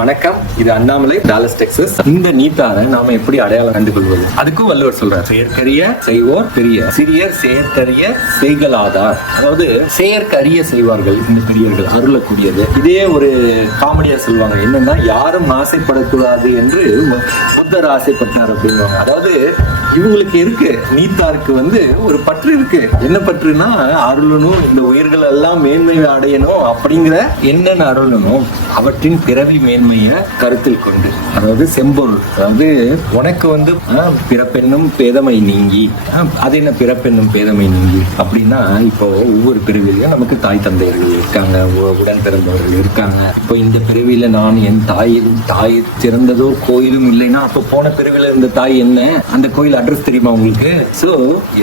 வணக்கம். இது Annamalai Dallas Texas இந்த நீட்டான நாம எப்படி அடையாளம் கண்டுகொள்வது? அதுக்கும் வள்ளுவர் சொல்றார். செயற்கரிய செய்வோர் பெரிய. சிறியர் செயற்கரிய செய்கலாதார் அதாவது செயற்கரிய செய்வார்கள் இந்த பெரியர்கள் அருளக்கூடியது. இதே ஒரு காமெடியா சொல்லுவாங்க. என்னன்னா யாரும் ஆசைப்படக்கூடாது என்று புத்தர் ஆசைப்பட்டார் அப்படின்வாங்க அதாவது இவங்களுக்கு இருக்கு நீத்தாருக்கு வந்து ஒரு பற்று இருக்கு. என்ன பற்றுனா அருளணும் இந்த உயிர்கள் எல்லாம் மேன்மை அடையணும் அப்படிங்கிற என்னென்ன அருளணும் அவற்றின் பிறவி மேன்மையை கருத்தில் கொண்டு. அதாவது செம்பொருள். அதாவது உனக்கு வந்து பிறப்பெண்ணும் பேதமை நீங்கி அது என்ன பிறப்பெண்ணும் பேதமை நீங்கி? அப்படின்னா இப்போ ஒவ்வொரு பிரிவிலையும் நமக்கு தாய் தந்தையர்கள் இருக்காங்க உடன் பிறந்தவர்கள் இருக்காங்க. இப்போ இந்த பிரிவில நான் என் தாய் தாய் சிறந்ததோ கோயிலும் இல்லைன்னா அப்போ போன பிறவில இருந்த தாய் என்ன? அந்த கோயில் அட்ரஸ் தெரியுமா உங்களுக்கு? ஸோ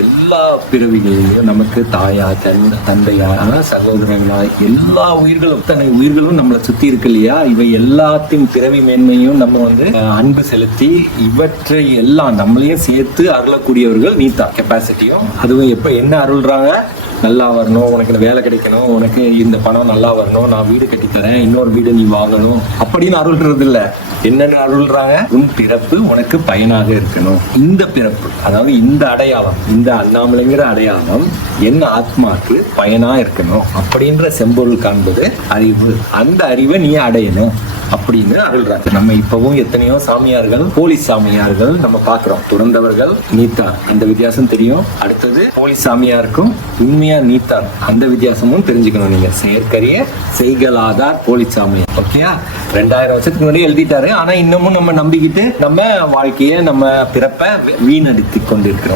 எல்லா பிறவிகளிலும் நமக்கு தாயா தன் தந்தையா சகோதரங்களா எல்லா உயிர்களும் தன்னை உயிர்களும் நம்மளை சுத்தி இருக்கு இல்லையா? இவை எல்லாத்தின் பிறவி மேன்மையும் நம்ம வந்து அன்பு செலுத்தி இவற்றை எல்லாம் நம்மளையும் சேர்த்து அருளக்கூடியவர்கள் நீத்தா கெப்பாசிட்டியும் அதுவும் எப்போ என்ன அருள்றாங்க? நல்லா வரணும் உனக்கு இந்த வேலை கிடைக்கணும் உனக்கு இந்த பணம் நல்லா வரணும் நான் வீடு கட்டித்தரேன் இன்னொரு வீடு நீ வாங்கணும். அப்படின்னு அருள்றது இல்லை என்னென்ன அருள்றாங்க? உன் பிறப்பு உனக்கு பயனாக இருக்கணும். இந்த பிறப்பு அதாவது இந்த அடையாளம் இந்த அண்ணாமலைங்கிற அடையாளம் என் ஆத்மாக்கு பயனா இருக்கணும் அப்படின்ற செம்பொருள் காண்பது அறிவு. அந்த அறிவை நீ அடையணும். அப்படின்னு அருள்ராஜ் நம்ம இப்பவும் எத்தனையோ சாமியார்கள் போலீஸ் சாமியார்கள் நம்ம பாக்குறோம் துறந்தவர்கள் நீத்தார் அந்த வித்தியாசம் தெரியும். அடுத்தது போலீஸ் சாமியாருக்கும் உண்மையா நீத்தார் அந்த வித்தியாசமும் தெரிஞ்சுக்கணும் நீங்க. செயற்கரிய செய்கலாதார் போலீஸ் சாமியார். ஓகேயா ரெண்டாயிரம் வருஷத்துக்கு முன்னாடி எழுதிட்டாரு. ஆனா இன்னமும் நம்ம நம்பிக்கிட்டு நம்ம வாழ்க்கையை நம்ம பிறப்ப வீணடித்து கொண்டிருக்கிறோம்.